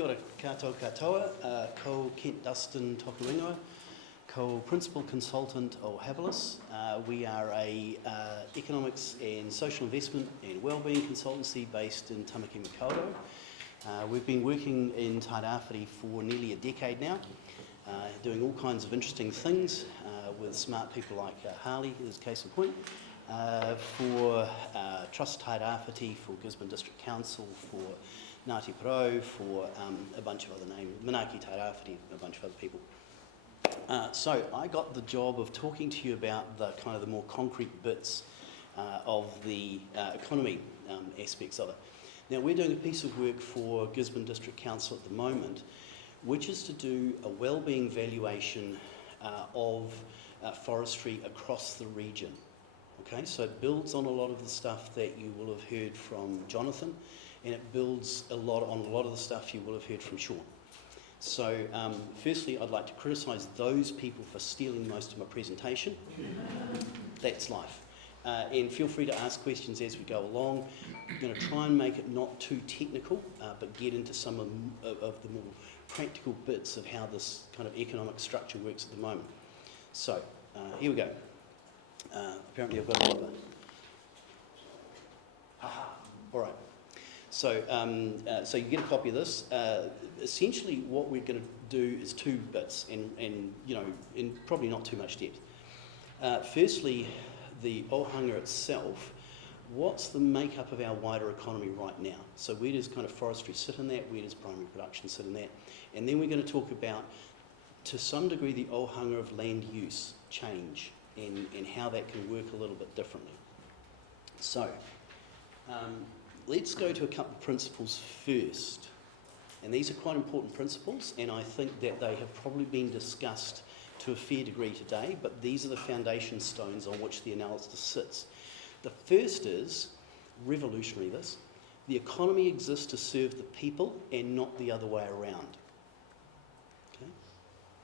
Kia ora koutou katoa, ko Kent Dustin Tokuingoa, ko Principal Consultant o Habilis. We are a economics and social investment and wellbeing consultancy based in Tamaki Makaurau. We've been working in Tairāwhiti for nearly a decade now, doing all kinds of interesting things with smart people like Harley, as case in point, for Trust Tairāwhiti, for Gisborne District Council, for Ngāti Porou, for a bunch of other names, Manaaki Tairāwhiti, a bunch of other people. So I got the job of talking to you about the kind of the more concrete bits of the economy aspects of it. Now we're doing a piece of work for Gisborne District Council at the moment, which is to do a wellbeing valuation of forestry across the region. Okay, so it builds on a lot of the stuff that you will have heard from Jonathan, and it builds on a lot of the stuff you will have heard from Sean. So firstly, I'd like to criticise those people for stealing most of my presentation. That's life. And feel free to ask questions as we go along. I'm going to try and make it not too technical, but get into some of the more practical bits of how this kind of economic structure works at the moment. So here we go. Apparently I've got a lot of it. All right. So, so you get a copy of this. Essentially, what we're going to do is two bits, and you know, in probably not too much depth. Firstly, the ohanga itself. What's the makeup of our wider economy right now? So where does kind of forestry sit in that? Where does primary production sit in that? And then we're going to talk about, to some degree, the ohanga of land use change and how that can work a little bit differently. So let's go to a couple of principles first. And these are quite important principles, and I think that they have probably been discussed to a fair degree today, but these are the foundation stones on which the analysis sits. The first is, revolutionary this, the economy exists to serve the people and not the other way around. Okay?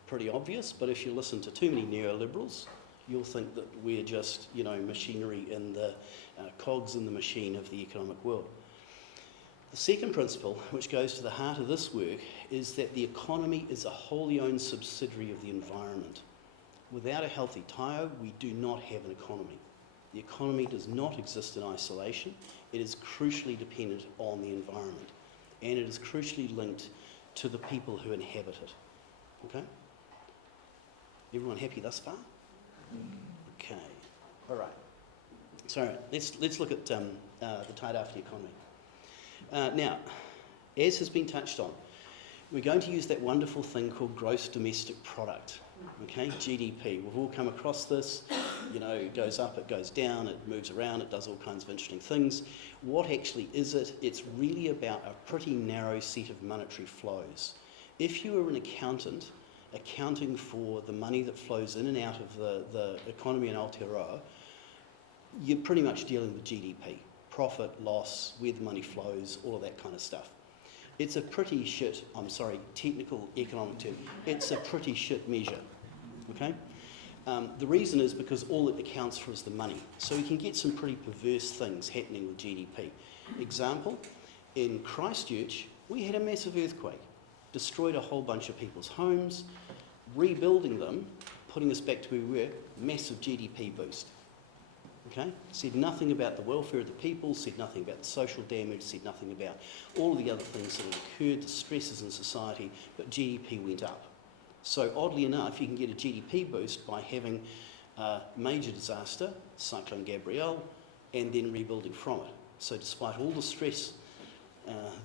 Pretty obvious, but if you listen to too many neoliberals, you'll think that we're just, you know, machinery in the cogs in the machine of the economic world. The second principle, which goes to the heart of this work, is that the economy is a wholly owned subsidiary of the environment. Without a healthy taiao, we do not have an economy. The economy does not exist in isolation. It is crucially dependent on the environment, and it is crucially linked to the people who inhabit it. Okay? Everyone happy thus far? Okay. All right. So let's look at the Tairāwhiti economy. Now, as has been touched on, we're going to use that wonderful thing called gross domestic product, okay, GDP. We've all come across this, you know, it goes up, it goes down, it moves around, it does all kinds of interesting things. What actually is it? It's really about a pretty narrow set of monetary flows. If you are an accountant accounting for the money that flows in and out of the economy in Aotearoa, you're pretty much dealing with GDP. Profit, loss, where the money flows, all of that kind of stuff. It's a pretty shit, I'm sorry, technical economic term, it's a pretty shit measure, okay? The reason is because all it accounts for is the money. So you can get some pretty perverse things happening with GDP. Example, in Christchurch, we had a massive earthquake, destroyed a whole bunch of people's homes, rebuilding them, putting us back to where we were, massive GDP boost. Okay? Said nothing about the welfare of the people, said nothing about the social damage, said nothing about all of the other things that have occurred, the stresses in society, but GDP went up. So oddly enough, you can get a GDP boost by having a major disaster, Cyclone Gabrielle, and then rebuilding from it. So despite all the stress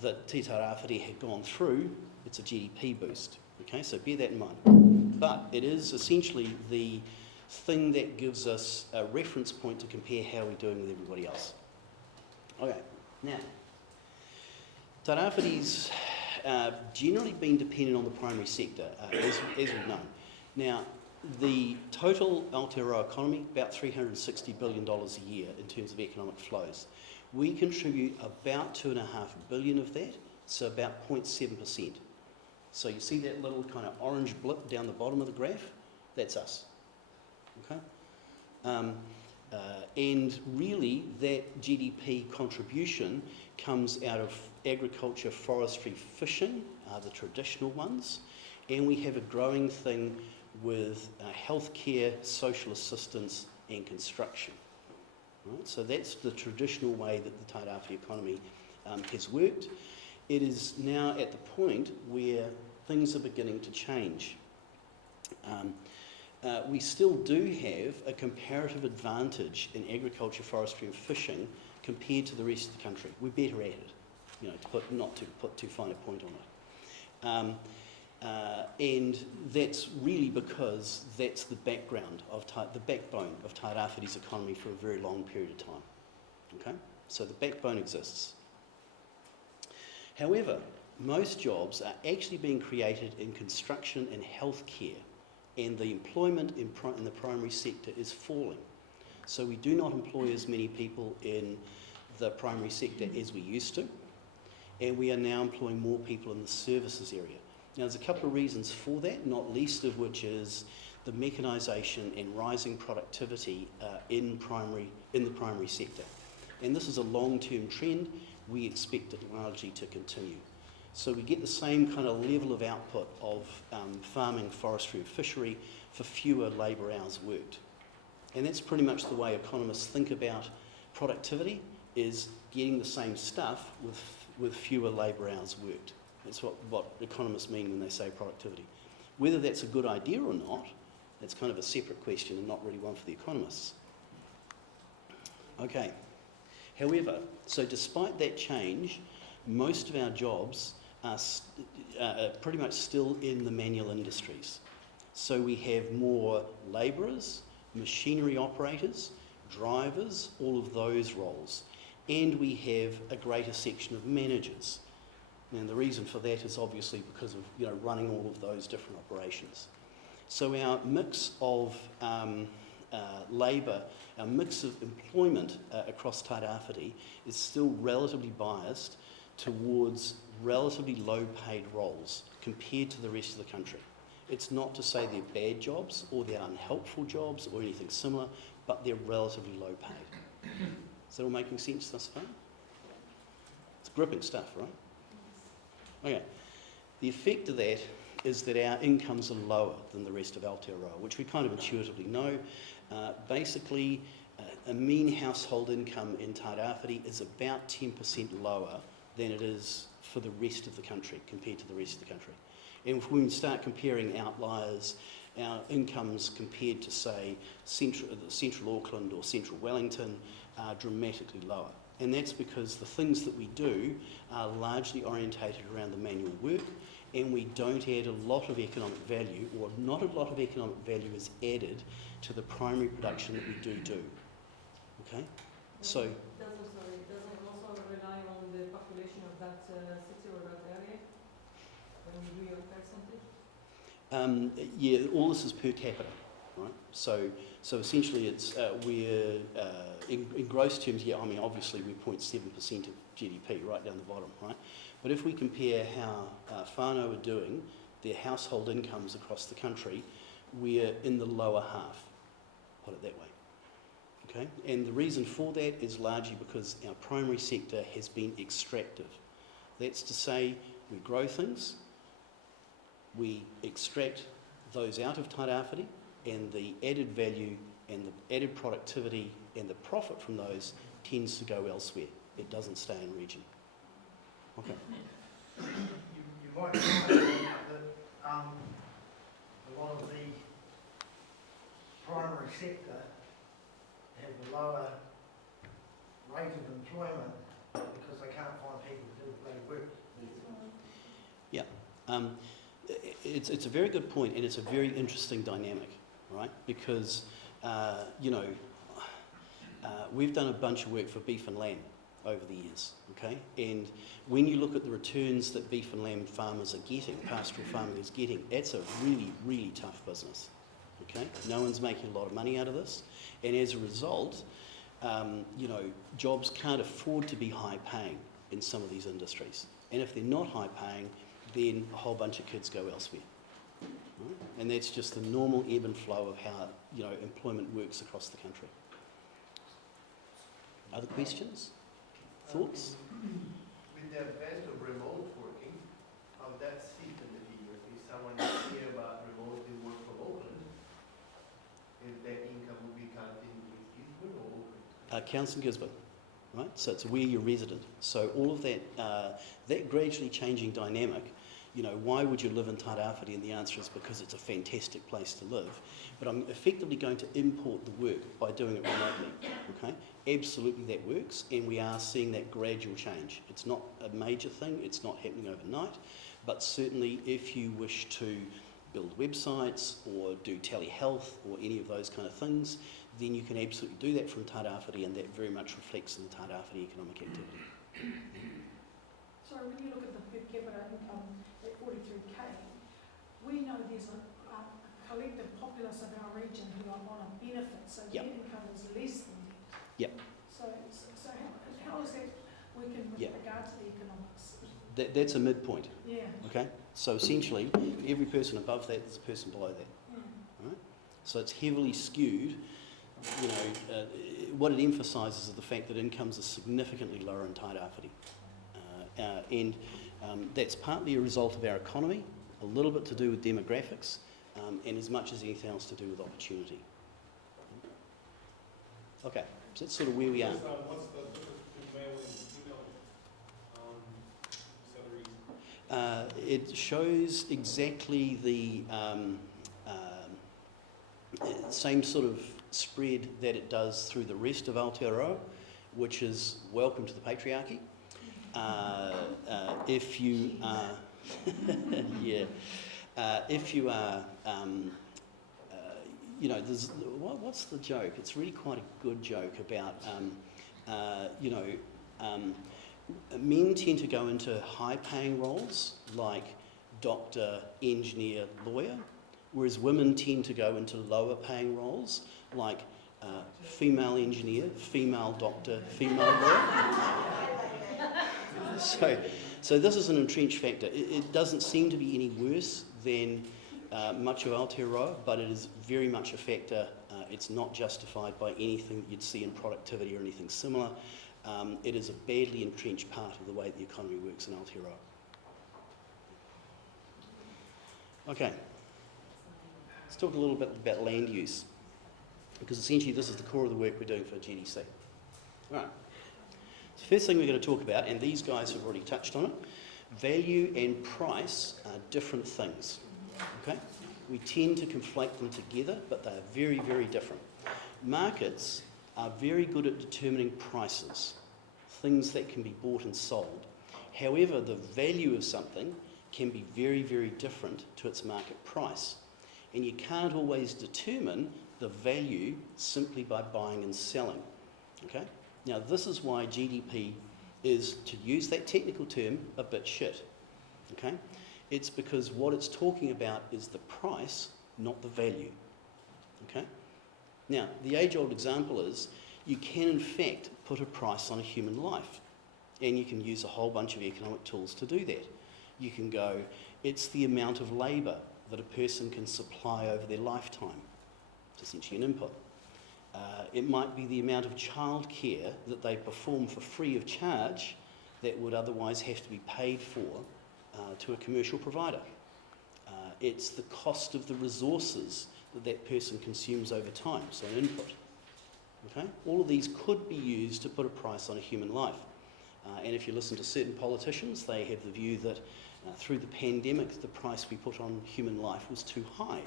that Te Tairāwhiti had gone through, it's a GDP boost. Okay, so bear that in mind. But it is essentially the thing that gives us a reference point to compare how we're doing with everybody else. Okay, now, Tairāwhiti's generally been dependent on the primary sector, as we've known. Now, the total Aotearoa economy, about $360 billion a year in terms of economic flows. We contribute about $2.5 billion of that, so about 0.7%. So you see that little kind of orange blip down the bottom of the graph? That's us. Okay? And really that GDP contribution comes out of agriculture, forestry, fishing, are the traditional ones, and we have a growing thing with healthcare, social assistance and construction. Right? So that's the traditional way that the Tairāwhiti economy has worked. It is now at the point where things are beginning to change. We still do have a comparative advantage in agriculture, forestry and fishing compared to the rest of the country. We're better at it, not to put too fine a point on it. And that's really because that's the background of the backbone of Tairāwhiti's economy for a very long period of time. Okay? So the backbone exists. However, most jobs are actually being created in construction and healthcare, and the employment in the primary sector is falling. So we do not employ as many people in the primary sector as we used to, and we are now employing more people in the services area. Now there's a couple of reasons for that, not least of which is the mechanisation and rising productivity in the primary sector. And this is a long-term trend. We expect it largely to continue. So we get the same kind of level of output of farming, forestry and fishery for fewer labour hours worked. And that's pretty much the way economists think about productivity, is getting the same stuff with fewer labour hours worked. That's what economists mean when they say productivity. Whether that's a good idea or not, that's kind of a separate question and not really one for the economists. Okay. However, so despite that change, most of our jobs are pretty much still in the manual industries. So we have more labourers, machinery operators, drivers, all of those roles. And we have a greater section of managers. And the reason for that is obviously because of running all of those different operations. So our mix of labour, our mix of employment across Tairāwhiti is still relatively biased towards relatively low-paid roles compared to the rest of the country. It's not to say they're bad jobs or they're unhelpful jobs or anything similar, but they're relatively low-paid. Is that all making sense thus far? It's gripping stuff, right? Okay. The effect of that is that our incomes are lower than the rest of Aotearoa, which we kind of intuitively know. Basically, a mean household income in Tairāwhiti is about 10% lower than it is for the rest of the country, compared to the rest of the country. And if we start comparing outliers, our incomes compared to, say, central Auckland or central Wellington are dramatically lower. And that's because the things that we do are largely orientated around the manual work, and we don't add a lot of economic value, or not a lot of economic value is added to the primary production that we do. Okay? So It doesn't also rely on the population of that city or that area when you do your percentage? Yeah, all this is per capita, right? So essentially it's, we're, in gross terms, yeah, I mean, obviously we're 0.7% of GDP right down the bottom, right? But if we compare how whānau are doing, their household incomes across the country, we're in the lower half, put it that way. Okay? And the reason for that is largely because our primary sector has been extractive. That's to say, we grow things, we extract those out of Tairāwhiti, and the added value and the added productivity and the profit from those tends to go elsewhere. It doesn't stay in region. Okay. You might find that a lot of the primary sector have a lower rate of employment because they can't find people to do the bloody work. Yeah. It's a very good point, and it's a very interesting dynamic, right? Because, we've done a bunch of work for beef and lamb over the years, okay? And when you look at the returns that beef and lamb farmers are getting, pastoral farming is getting, it's a really, really tough business, okay? No one's making a lot of money out of this, and as a result, jobs can't afford to be high paying in some of these industries. And if they're not high paying, then a whole bunch of kids go elsewhere. Right? And that's just the normal ebb and flow of how employment works across the country. Other questions? Thoughts? With the advent of remote working, that's Council Gisborne, right? So it's where you're resident. So all of that gradually changing dynamic, you know, why would you live in Tairāwhiti? And the answer is because it's a fantastic place to live. But I'm effectively going to import the work by doing it remotely, okay? Absolutely that works, and we are seeing that gradual change. It's not a major thing, it's not happening overnight, but certainly if you wish to build websites or do telehealth or any of those kind of things, then you can absolutely do that from Tairāwhiti, and that very much reflects in the Tairāwhiti economic activity. Sorry, when you look at the per capita income at 43K, we know there's a collective populace of our region who are on a benefit, so Yep. their income is less than that. Yep. So how is that working with Yep. regard to the economics? That's a midpoint, Yeah, okay? So essentially, every person above that is a person below that. yeah. Right? So it's heavily skewed. You know, what it emphasises is the fact that incomes are significantly lower in Tairāwhiti. And that's partly a result of our economy, a little bit to do with demographics, and as much as anything else to do with opportunity. Okay, so that's sort of where we are. What's the difference between male and female salaries? It shows exactly the same sort of spread that it does through the rest of Aotearoa, which is welcome to the patriarchy. If you are, yeah, if you are, you know, there's what's the joke? It's really quite a good joke about, you know, men tend to go into high-paying roles like doctor, engineer, lawyer, whereas women tend to go into lower-paying roles like female engineer, female doctor, female lawyer. So this is an entrenched factor. It doesn't seem to be any worse than much of Aotearoa, but it is very much a factor. It's not justified by anything that you'd see in productivity or anything similar. It is a badly entrenched part of the way the economy works in Aotearoa. Okay, let's talk a little bit about land use, because essentially this is the core of the work we're doing for GDC. All right. So first thing we're going to talk about, and these guys have already touched on it, value and price are different things. Okay? We tend to conflate them together, but they are very, very different. Markets are very good at determining prices, things that can be bought and sold. However, the value of something can be very, very different to its market price. And you can't always determine the value simply by buying and selling. Okay? Now, this is why GDP is, to use that technical term, a bit shit. Okay? It's because what it's talking about is the price, not the value. Okay? Now, the age-old example is you can, in fact, put a price on a human life, and you can use a whole bunch of economic tools to do that. You can go, it's the amount of labour that a person can supply over their lifetime. It's essentially an input. It might be the amount of childcare that they perform for free of charge that would otherwise have to be paid for to a commercial provider. It's the cost of the resources that that person consumes over time, so an input. Okay? All of these could be used to put a price on a human life. And if you listen to certain politicians, they have the view that through the pandemic, the price we put on human life was too high,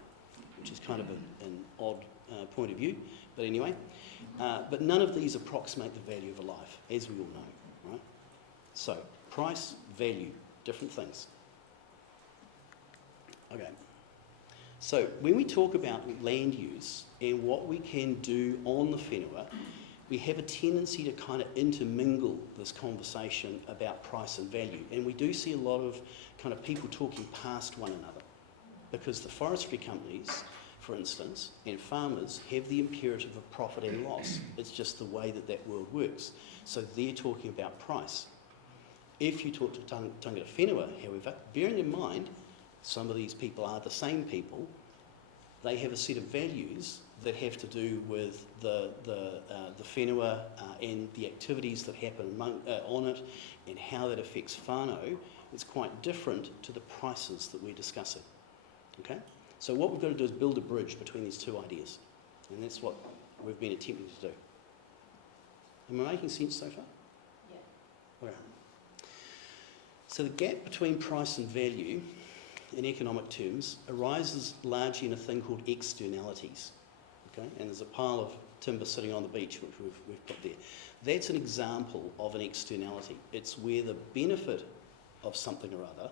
which is kind of an odd point of view. But anyway, but none of these approximate the value of a life, as we all know, right? So, price, value, different things. Okay. So, when we talk about land use and what we can do on the whenua, we have a tendency to kind of intermingle this conversation about price and value. And we do see a lot of kind of people talking past one another, because the forestry companies, for instance, and farmers have the imperative of profit and loss. It's just the way that that world works. So they're talking about price. If you talk to tangata whenua, however, bearing in mind some of these people are the same people, they have a set of values that have to do with the whenua and the activities that happen on it and how that affects whānau. It's quite different to the prices that we're discussing. Okay? So what we've got to do is build a bridge between these two ideas, and that's what we've been attempting to do. Am I making sense so far? Yeah. Okay. So the gap between price and value in economic terms arises largely in a thing called externalities. Okay? And there's a pile of timber sitting on the beach, which we've put there. That's an example of an externality. It's where the benefit of something or other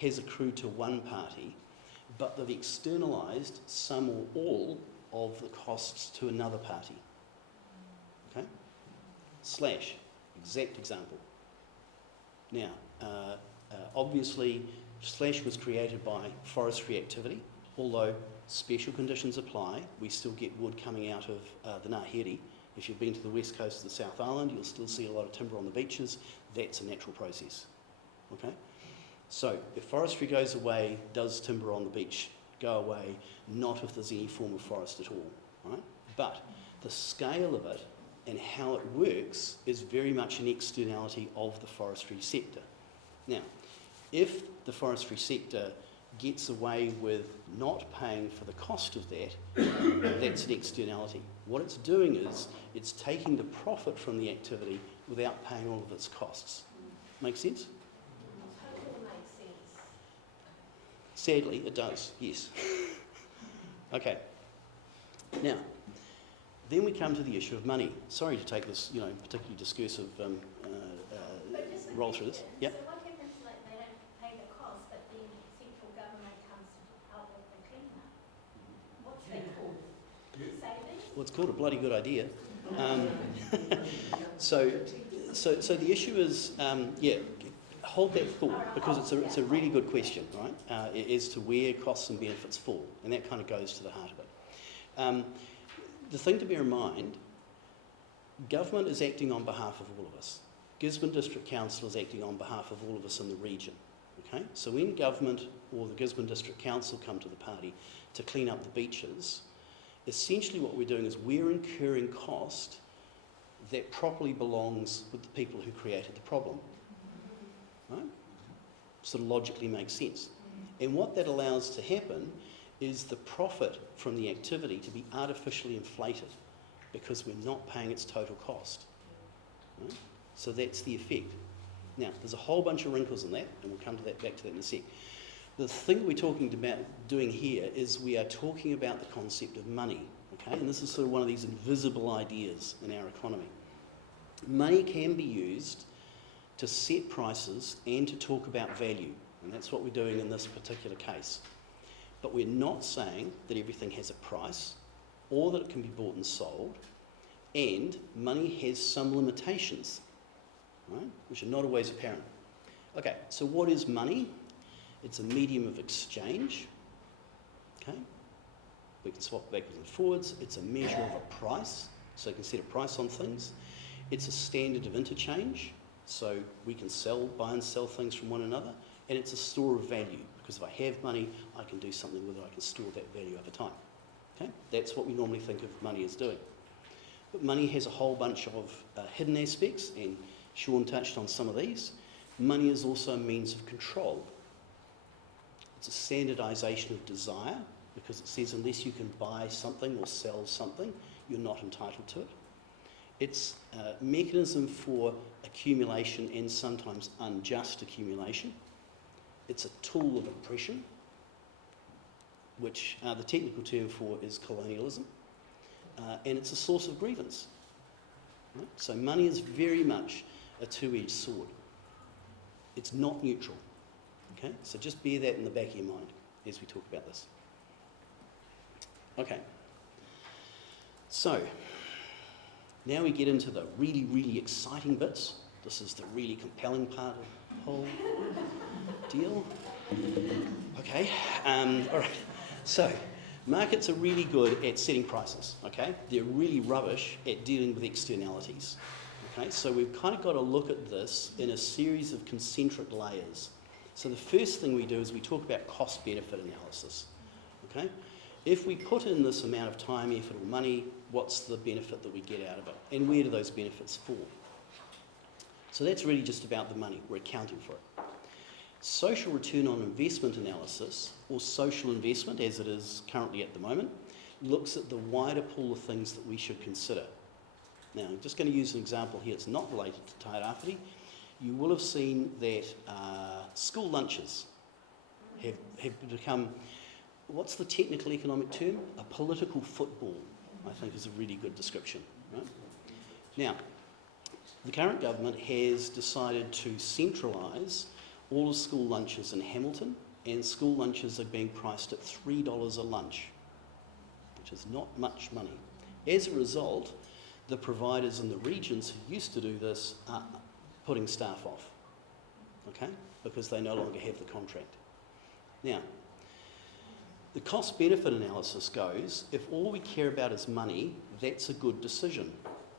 has accrued to one party, but they've externalised some or all of the costs to another party. Okay? Slash, exact example. Now, obviously, slash was created by forestry activity, although special conditions apply. We still get wood coming out of the Ngāhere. If you've been to the west coast of the South Island, you'll still see a lot of timber on the beaches. That's a natural process. Okay? So, if forestry goes away, does timber on the beach go away? Not if there's any form of forest at all. Right? But the scale of it and how it works is very much an externality of the forestry sector. Now, if the forestry sector gets away with not paying for the cost of that, that's an externality. What it's doing is it's taking the profit from the activity without paying all of its costs. Make sense? Totally makes sense. Sadly, it does, yes. Okay. Now, then we come to the issue of money. Sorry to take this, particularly discursive But just a roll through this. question. Yep. So what happens, like, they don't pay the cost, but then central government comes to help with the clean-up? What's that called? Saving? Well, it's called a bloody good idea. So the issue is, hold that thought, because it's a really good question, right, as to where costs and benefits fall, and that kind of goes to the heart of it. The thing to bear in mind, government is acting on behalf of all of us. Gisborne District Council is acting on behalf of all of us in the region. Okay? So when government or the Gisborne District Council come to the party to clean up the beaches, essentially what we're doing is we're incurring cost that properly belongs with the people who created the problem. Right? Sort of logically makes sense. And what that allows to happen is the profit from the activity to be artificially inflated because we're not paying its total cost. Right? So that's the effect. Now, there's a whole bunch of wrinkles in that, and we'll come to that, back to that in a sec. The thing we're talking about doing here is we are talking about the concept of money, okay? And this is sort of one of these invisible ideas in our economy. Money can be used to set prices and to talk about value, and that's what we're doing in this particular case. But we're not saying that everything has a price or that it can be bought and sold, and money has some limitations, right, which are not always apparent. Okay, so what is money? It's a medium of exchange. Okay, we can swap backwards and forwards. It's a measure of a price, so you can set a price on things. It's a standard of interchange, so we can buy and sell things from one another, and it's a store of value, because if I have money, I can do something with it. I can store that value over time. Okay, that's what we normally think of money as doing. But money has a whole bunch of hidden aspects, and Sean touched on some of these. Money is also a means of control. It's a standardisation of desire, because it says unless you can buy something or sell something, you're not entitled to it. It's a mechanism for accumulation and sometimes unjust accumulation. It's a tool of oppression, which the technical term for is colonialism, and it's a source of grievance. Right? So money is very much a two-edged sword. It's not neutral. Okay? So just bear that in the back of your mind as we talk about this. Okay. So now we get into the really, really exciting bits. This is the really compelling part of the whole deal. Okay. All right. So markets are really good at setting prices. Okay. They're really rubbish at dealing with externalities. Okay. So we've kind of got to look at this in a series of concentric layers. So the first thing we do is we talk about cost-benefit analysis. Okay. If we put in this amount of time, effort or money, what's the benefit that we get out of it? And where do those benefits fall? So that's really just about the money. We're accounting for it. Social return on investment analysis, or social investment as it is currently at the moment, looks at the wider pool of things that we should consider. Now, I'm just going to use an example here. It's not related to Tairāwhiti. You will have seen that school lunches have become, what's the technical economic term? A political football, I think is a really good description. Right? Now, the current government has decided to centralise all of school lunches in Hamilton, and school lunches are being priced at $3 a lunch, which is not much money. As a result, the providers in the regions who used to do this are putting staff off, okay, because they no longer have the contract. Now, the cost-benefit analysis goes, if all we care about is money, that's a good decision,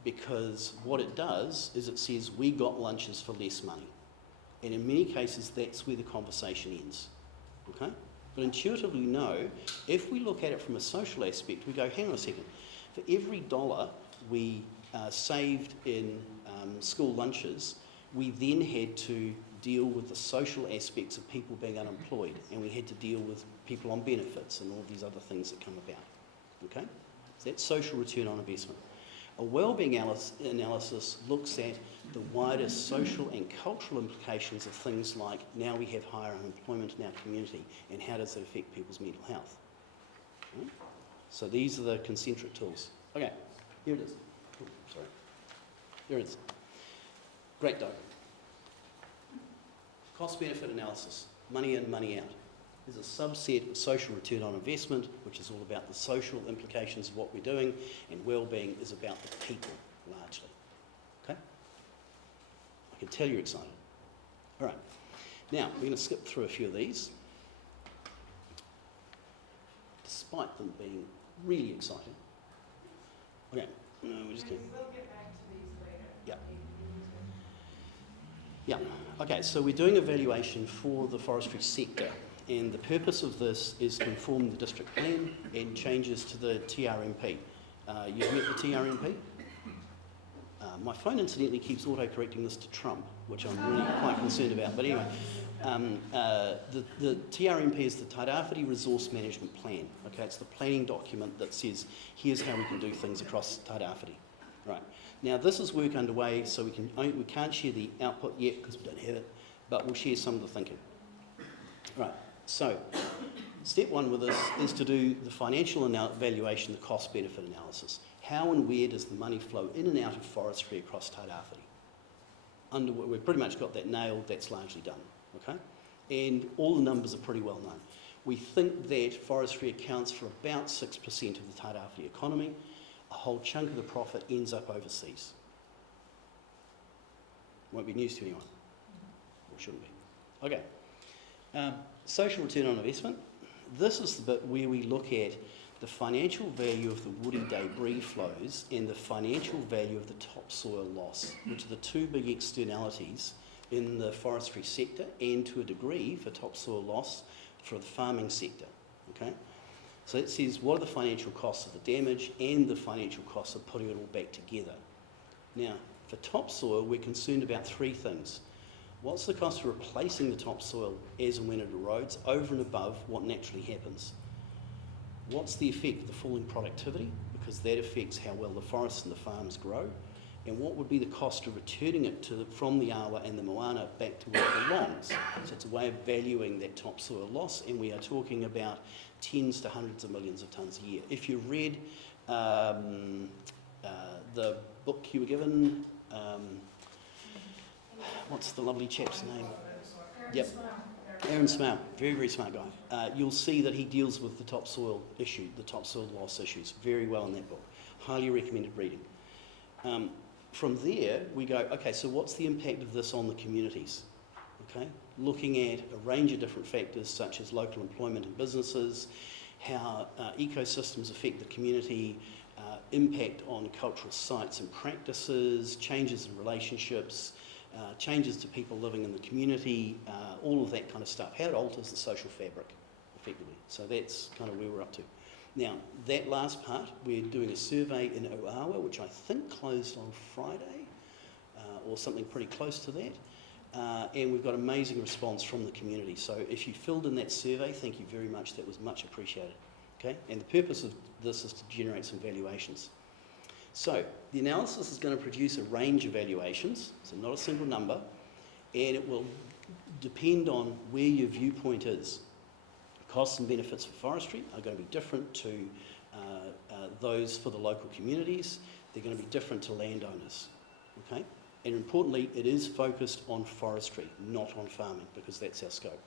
because what it does is it says we got lunches for less money. And in many cases, that's where the conversation ends, okay? But intuitively know, if we look at it from a social aspect, we go, hang on a second, for every dollar we saved in school lunches, we then had to deal with the social aspects of people being unemployed, and we had to deal with people on benefits and all these other things that come about, okay? So that's social return on investment. A wellbeing analysis looks at the wider social and cultural implications of things like now we have higher unemployment in our community, and how does that affect people's mental health? Right? So these are the concentric tools. Okay, here it is. Oh, sorry. Here it is. Great dough. Cost-benefit analysis. Money in, money out. There's a subset of social return on investment, which is all about the social implications of what we're doing, and well-being is about the people, largely. Okay? I can tell you're excited. All right. Now, we're going to skip through a few of these, despite them being really exciting. Okay. No, we're just going to... We'll get back to these later. Yeah. Yeah, okay, so we're doing evaluation for the forestry sector, and the purpose of this is to inform the district plan and changes to the TRMP. You've met the TRMP? My phone incidentally keeps auto-correcting this to Trump, which I'm really quite concerned about, but anyway. The TRMP is the Tairāwhiti Resource Management Plan. Okay, it's the planning document that says, here's how we can do things across Tairāwhiti. Right. Now this is work underway, so we can't share the output yet because we don't have it, but we'll share some of the thinking. Right, so step one with this is to do the financial evaluation, the cost-benefit analysis. How and where does the money flow in and out of forestry across Tairāwhiti? We've pretty much got that nailed, that's largely done, okay? And all the numbers are pretty well known. We think that forestry accounts for about 6% of the Tairāwhiti economy. A whole chunk of the profit ends up overseas. Won't be news to anyone. Or shouldn't be. Okay. Social return on investment. This is the bit where we look at the financial value of the woody debris flows and the financial value of the topsoil loss, which are the two big externalities in the forestry sector, and to a degree for topsoil loss for the farming sector. Okay? So it says what are the financial costs of the damage and the financial costs of putting it all back together. Now, for topsoil, we're concerned about three things. What's the cost of replacing the topsoil as and when it erodes over and above what naturally happens? What's the effect of the falling productivity? Because that affects how well the forests and the farms grow. And what would be the cost of returning it from the awa and the moana back to where it belongs? So it's a way of valuing that topsoil loss, and we are talking about tens to hundreds of millions of tonnes a year. If you read the book you were given, what's the lovely chap's name? Yep, Aaron Smale, very, very smart guy. You'll see that he deals with the topsoil issue, the topsoil loss issues, very well in that book. Highly recommended reading. From there, we go, okay, so what's the impact of this on the communities? Okay, looking at a range of different factors such as local employment and businesses, how ecosystems affect the community, impact on cultural sites and practices, changes in relationships, changes to people living in the community, all of that kind of stuff, how it alters the social fabric, effectively. So that's kind of where we're up to. Now, that last part, we're doing a survey in Oawa, which I think closed on Friday, or something pretty close to that. And we've got amazing response from the community. So if you filled in that survey, thank you very much. That was much appreciated. Okay? And the purpose of this is to generate some valuations. So the analysis is going to produce a range of valuations, so not a single number, and it will depend on where your viewpoint is. Costs and benefits for forestry are going to be different to those for the local communities. They're going to be different to landowners, okay? And importantly, it is focused on forestry, not on farming, because that's our scope.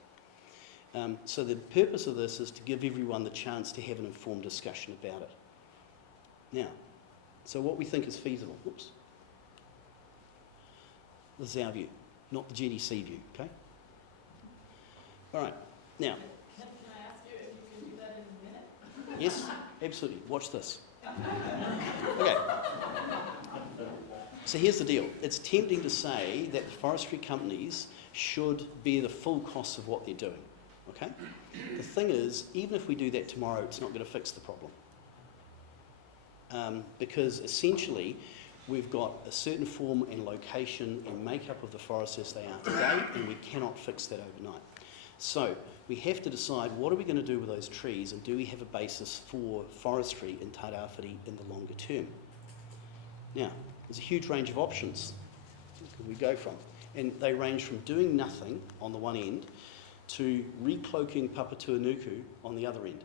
So the purpose of this is to give everyone the chance to have an informed discussion about it. Now, so what we think is feasible. Whoops. This is our view, not the GDC view, okay? All right, now. Can I ask you if you can do that in a minute? Yes, absolutely. Watch this. Okay. So here's the deal. It's tempting to say that the forestry companies should bear the full costs of what they're doing, okay? The thing is, even if we do that tomorrow, it's not going to fix the problem. Because essentially, we've got a certain form and location and makeup of the forests as they are today, and we cannot fix that overnight. So we have to decide what are we going to do with those trees, and do we have a basis for forestry in Tairāwhiti in the longer term? Now, there's a huge range of options that we go from, and they range from doing nothing on the one end to recloaking Papatūānuku on the other end.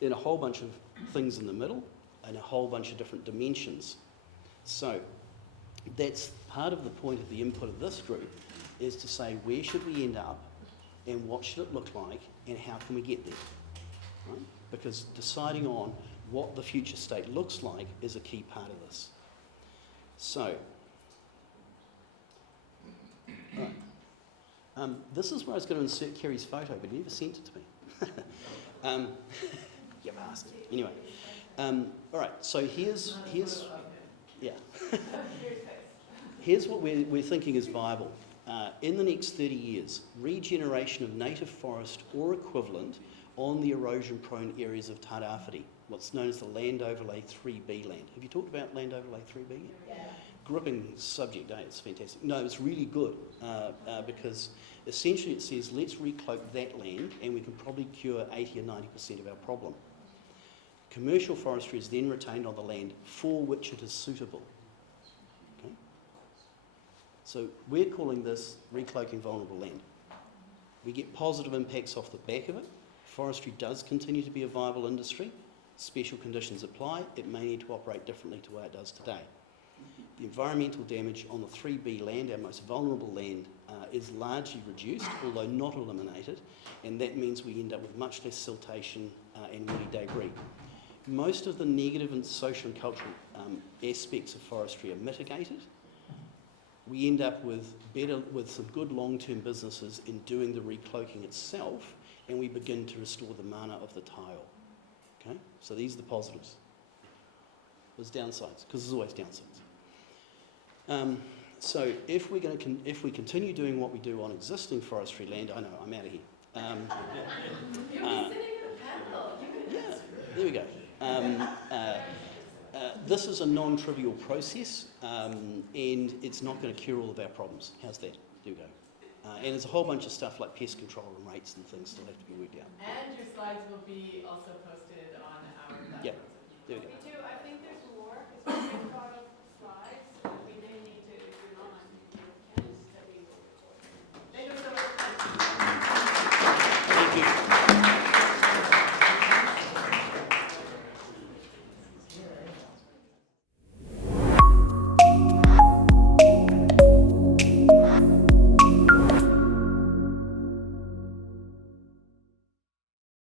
Then a whole bunch of things in the middle and a whole bunch of different dimensions. So that's part of the point of the input of this group, is to say where should we end up and what should it look like and how can we get there, right? Because deciding on what the future state looks like is a key part of this. So, right. This is where I was going to insert Kerry's photo, but he never sent it to me. You bastard. Anyway, all right. So here's yeah. Here's what we're thinking is viable. In the next 30 years, regeneration of native forest or equivalent on the erosion-prone areas of Tairāwhiti, what's known as the Land Overlay 3B land. Have you talked about Land Overlay 3B yet? Yeah. Gripping subject, eh? It's fantastic. No, it's really good because essentially it says let's recloak that land and we can probably cure 80 or 90% of our problem. Commercial forestry is then retained on the land for which it is suitable. Okay? So we're calling this recloaking vulnerable land. We get positive impacts off the back of it. Forestry does continue to be a viable industry. Special conditions apply. It may need to operate differently to the way it does today. The environmental damage on the 3B land, our most vulnerable land, is largely reduced, although not eliminated, and that means we end up with much less siltation and woody debris. Most of the negative and social and cultural aspects of forestry are mitigated. We end up with some good long-term businesses in doing the recloaking itself, and we begin to restore the mana of the tile. Okay, so these are the positives. There's downsides, because there's always downsides. So if we continue doing what we do on existing forestry land, I know I'm out of here. You'll be sitting in a panel. Yeah, there we go. This is a non-trivial process, and it's not going to cure all of our problems. How's that? There we go. And there's a whole bunch of stuff like pest control and rates and things still have to be worked out. And your slides will be also posted on our platform. Yep. There we go. Me too. I think there's more, because we thought of slides.